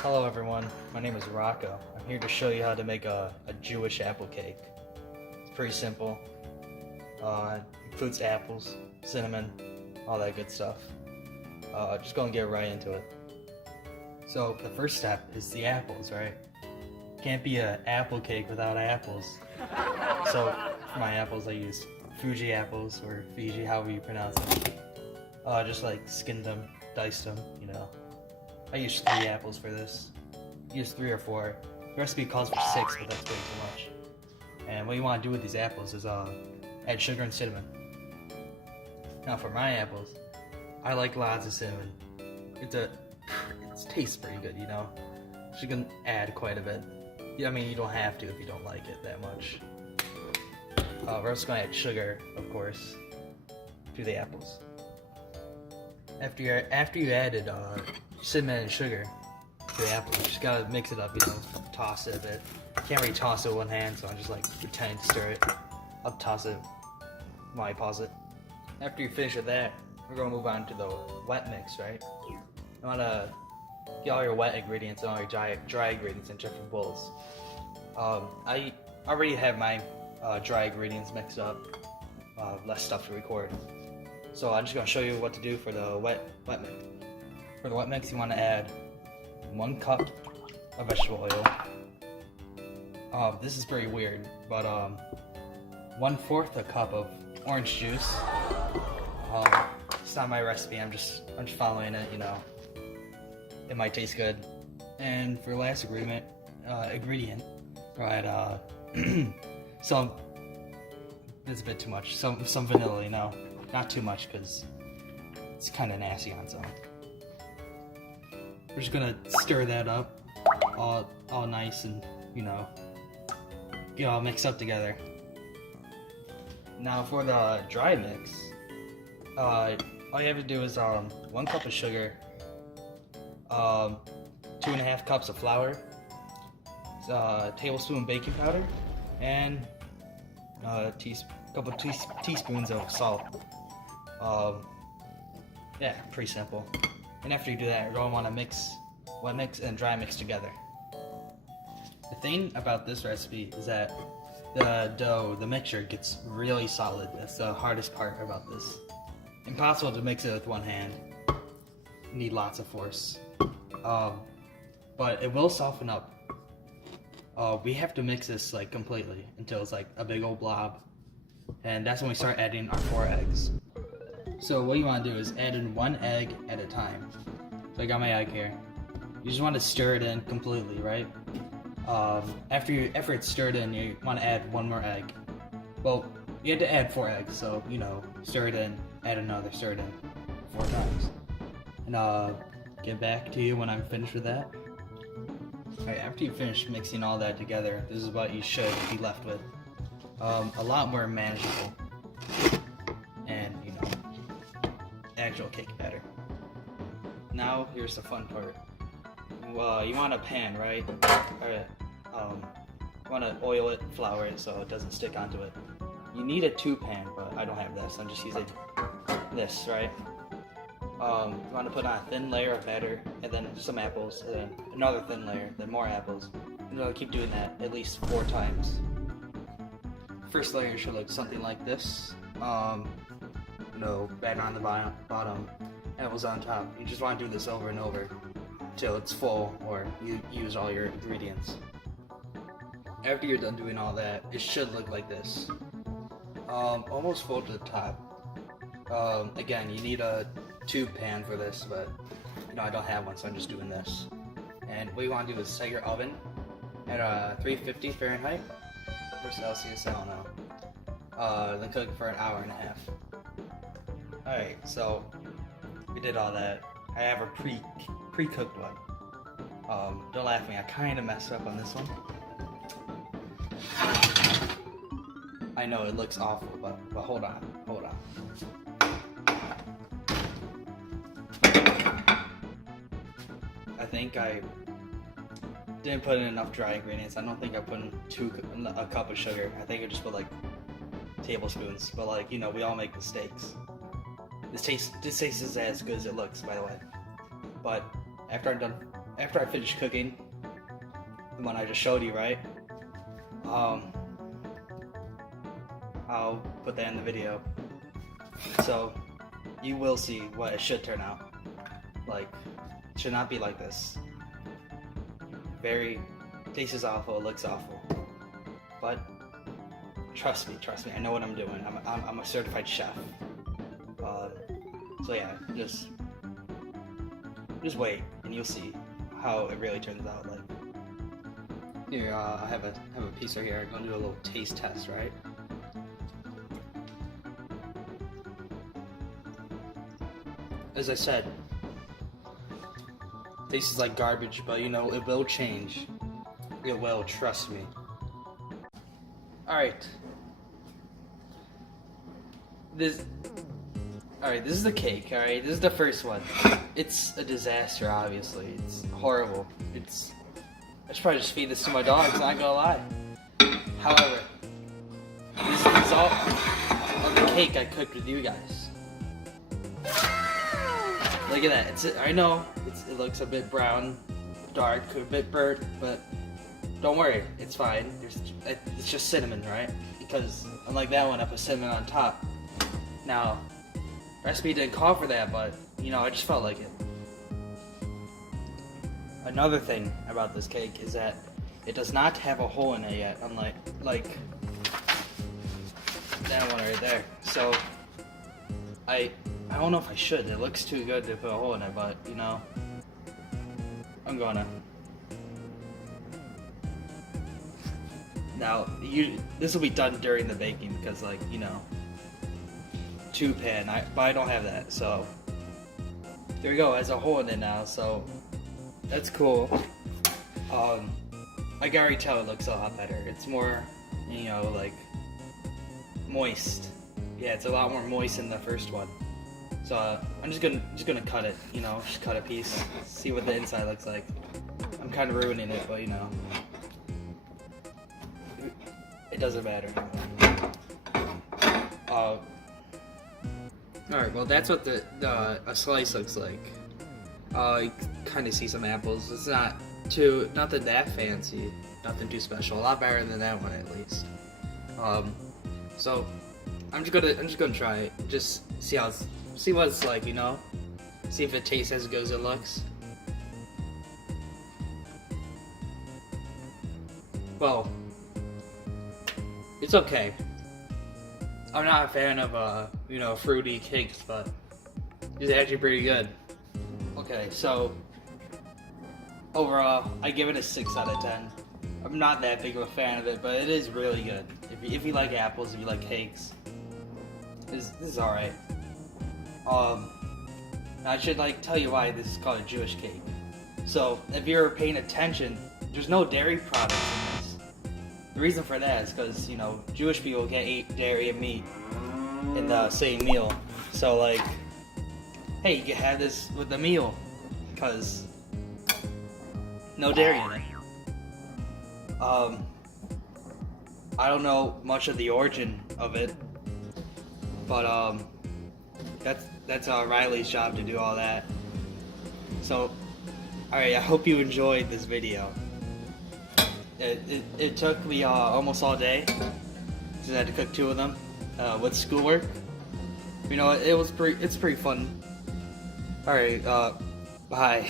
Hello everyone, my name is Rocco. I'm here to show you how to make a Jewish apple cake. It's pretty simple. Includes apples, cinnamon, all that good stuff. Just gonna get right into it. So the first step is the apples, right? Can't be an apple cake without apples. So for my apples I use Fuji apples, or Fiji, however you pronounce them. Just like skinned them, diced them, you know. I use 3 apples for this. Use 3 or 4. The recipe calls for 6, but that's way too much. And what you want to do with these apples is add sugar and cinnamon. Now for my apples, I like lots of cinnamon. It tastes pretty good, you know. So you can add quite a bit. I mean, you don't have to if you don't like it that much. We're also going to add sugar, of course, to the apples. After you added cinnamon and sugar to the apple, you just gotta mix it up, you know, toss it a bit. Can't really toss it with one hand, so I'm just like pretending to stir it. I'll toss it while I pause it. After you finish with that, we're gonna move on to the wet mix, right? You wanna get all your wet ingredients and all your dry ingredients in different bowls. I already have my dry ingredients mixed up, less stuff to record. So I'm just going to show you what to do for the wet mix. For the wet mix, you want to add 1 cup of vegetable oil. This is pretty weird, but 1/4 a cup of orange juice. It's not my recipe. I'm just following it. You know, it might taste good. And for the last ingredient, right? Some. It's a bit too much. Some vanilla, you know. Not too much because it's kind of nasty on its own. We're just gonna stir that up, all nice and, you know, get all mixed up together. Now for the dry mix, all you have to do is 1 cup of sugar, 2.5 cups of flour, a tablespoon baking powder, and a couple teaspoons of salt. Yeah, pretty simple. And after you do that, you're going to want to mix wet mix and dry mix together. The thing about this recipe is that the dough, the mixture, gets really solid. That's the hardest part about this. Impossible to mix it with one hand. You need lots of force. But it will soften up. We have to mix this like completely until it's like a big old blob. And that's when we start adding our 4 eggs. So what you want to do is add in 1 egg at a time. So I got my egg here. You just want to stir it in completely, right? After it's stirred in, you want to add 1 more egg. Well, you have to add 4 eggs, so, you know, stir it in, add another, stir it in 4 times. And I'll get back to you when I'm finished with that. Alright, after you finish mixing all that together, this is what you should be left with. A lot more manageable. And, you know, actual cake batter. Now, here's the fun part. Well, you want a pan, right? Alright, you want to oil it, flour it so it doesn't stick onto it. You need a 2 pan, but I don't have this. I'm just using this, right? You want to put on a thin layer of batter, and then some apples, and then another thin layer, then more apples. And you'll keep doing that at least 4 times. First layer should look something like this. Batter on the bottom, apples on top. You just want to do this over and over till it's full, or you use all your ingredients. After you're done doing all that, it should look like this. Almost full to the top. Again, you need a 2 pan for this, but you know, I don't have one, so I'm just doing this. And what you want to do is set your oven at 350 Fahrenheit or Celsius, I don't know. Then cook for an hour and a half. Alright, so we did all that. I have a pre-cooked one. Don't laugh at me, I kind of messed up on this one. I know it looks awful, but hold on. I think I didn't put in enough dry ingredients. I don't think I put in a cup of sugar. I think I just put like tablespoons. But like, you know, we all make mistakes. This tastes as good as it looks, by the way. But after I'm done after I finish cooking, the one I just showed you, right? I'll put that in the video. So you will see what it should turn out. Like, it should not be like this. Tastes awful, it looks awful. But trust me, I know what I'm doing. I'm a certified chef. So yeah, just wait and you'll see how it really turns out. Like, here, I have a piece right here. I'm gonna do a little taste test, right? As I said, tastes like garbage, but you know, it will change. It will, trust me. Alright. This is the cake, alright? This is the first one. It's a disaster, obviously. It's horrible. I should probably just feed this to my dogs, not gonna lie. However, this is the result of the cake I cooked with you guys. Look at that. I know it looks a bit brown, dark, a bit burnt, but don't worry, it's fine. It's just cinnamon, right? Because unlike that one, I put cinnamon on top. Now, recipe didn't call for that, but you know, I just felt like it. Another thing about this cake is that it does not have a hole in it yet, unlike that one right there. So I don't know if I should. It looks too good to put a hole in it, but you know, I'm gonna. Now, this will be done during the baking because, like, you know, 2-pan. But I don't have that, so there we go. It has a hole in it now, so that's cool. I can already tell it looks a lot better. It's more, you know, like moist. Yeah, it's a lot more moist than the first one. So I'm just gonna cut it. You know, just cut a piece, see what the inside looks like. I'm kind of ruining it, but you know, it doesn't matter. Alright, well that's what a slice looks like. You kind of see some apples. It's nothing that fancy, nothing too special. A lot better than that one at least. So I'm just gonna try it. Just see what it's like, you know. See if it tastes as good as it looks. Well, it's okay. I'm not a fan of you know, fruity cakes, but it's actually pretty good. Okay, so overall, I give it a 6 out of 10. I'm not that big of a fan of it, but it is really good. If you like apples, if you like cakes, this is alright. I should tell you why this is called a Jewish cake. So if you're paying attention, there's no dairy products in this. The reason for that is because, you know, Jewish people can't eat dairy and meat in the same meal. So like, hey, you can have this with the meal because no dairy in it. I don't know much of the origin of it, but that's Riley's job to do all that. So, alright, I hope you enjoyed this video. It took me almost all day because I had to cook 2 of them with schoolwork. You know, it's pretty fun. Alright, bye.